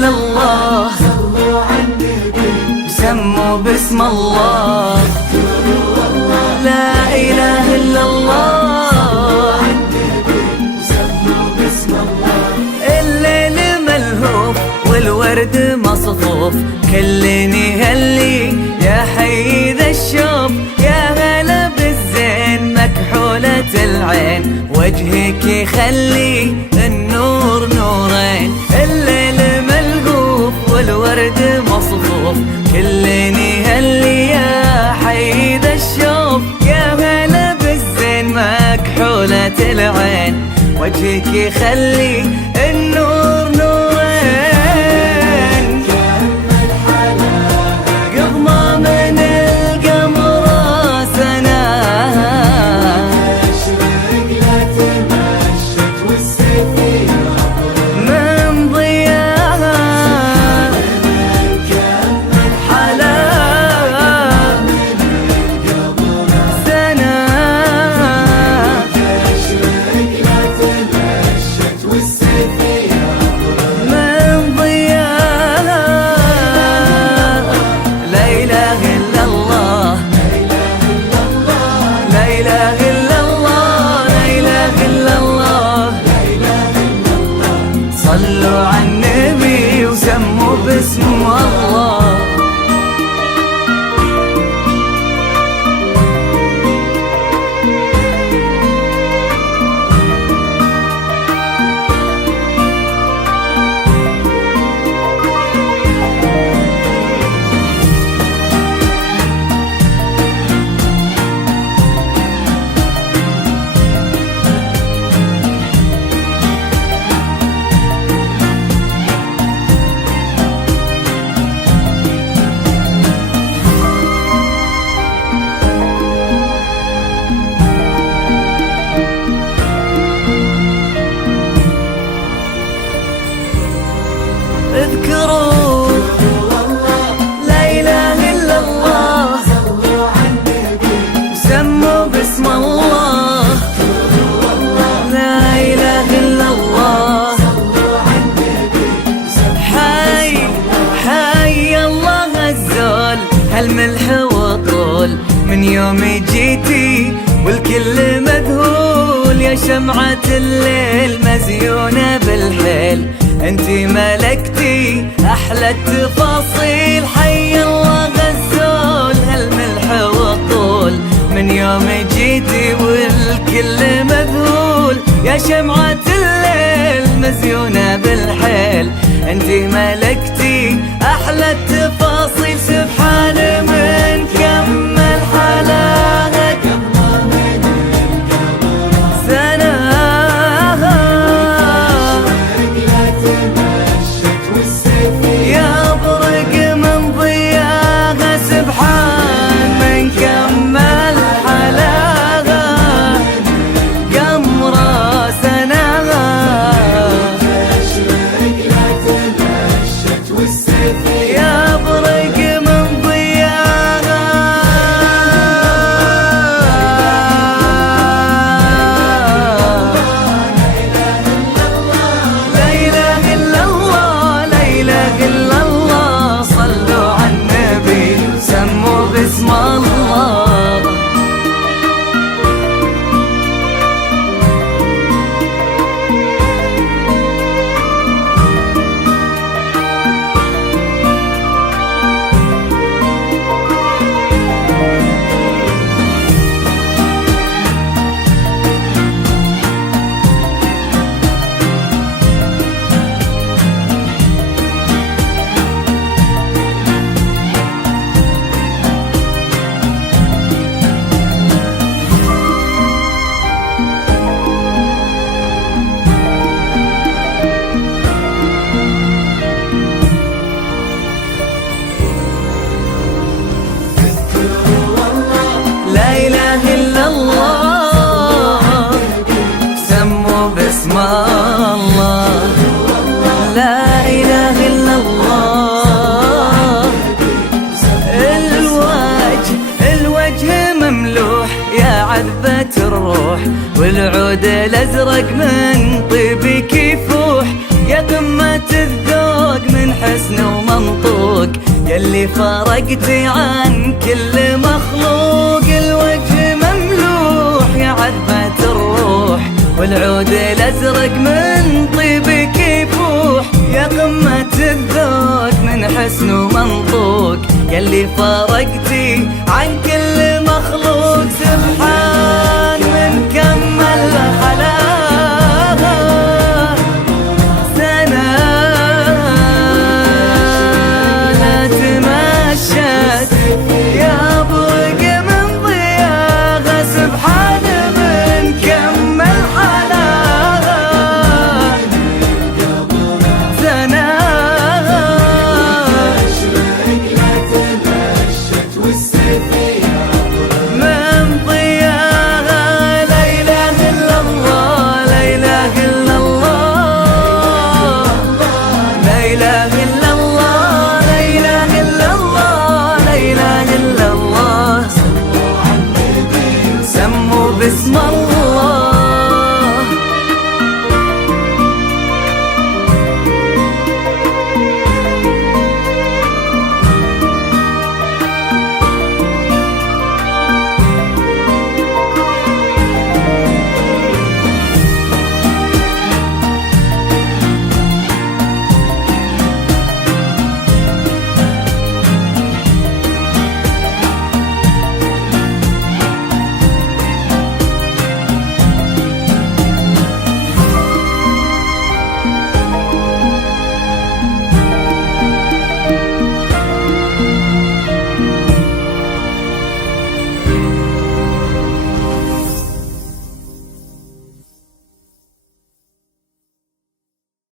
إلا الله، سموا باسم الله، لا إله إلا الله، الليل ملهوف والورد مصفوف، كل يهلي يا حي ذا الشوف، يا هلا بالزين مكحولة العين، وجهك يخلي النور نورين، الليل ملهوف والورد مصفوف، كل يهلي يا حي ذا الشوف، يا هلا بالزين مكحولة العين، وجهك يخلي النور نورين، قضمة من القمر سناها، تمشت والسيف من ضياها، حلاها صلوا على النبي وسموا باسم الله. اذكروا لا إله إلا الله، سموا باسم الله، لا إله إلا الله، حي حي الله الزول، هالملح وطول من يوم جيتي والكل مذهول، يا شمعة الليل مزيونة بالحيل، انتي ملكتي احلى التفاصيل، حي الله غزول هالملح والطول، من يوم جيتي والكل مذهول، يا شمعة الليل مزيونة بالحيل، انتي ملكتي احلى التفاصيل، سبحان من كمل حلاها باسم الله. باسم الله لا إله إلا الله. الوجه مملوح يا عذبة الروح، والعود الأزرق من طيبك يفوح، يا قمة الذوق من يلي فرقتي عن كل مخلوق. الوجه مملوح يا عذبة الروح، والعود الأزرق من طيبك يفوح. يا قمة الذوق من حسن ومنطوق، يلي فرقتي عن كل مخلوق. سبحان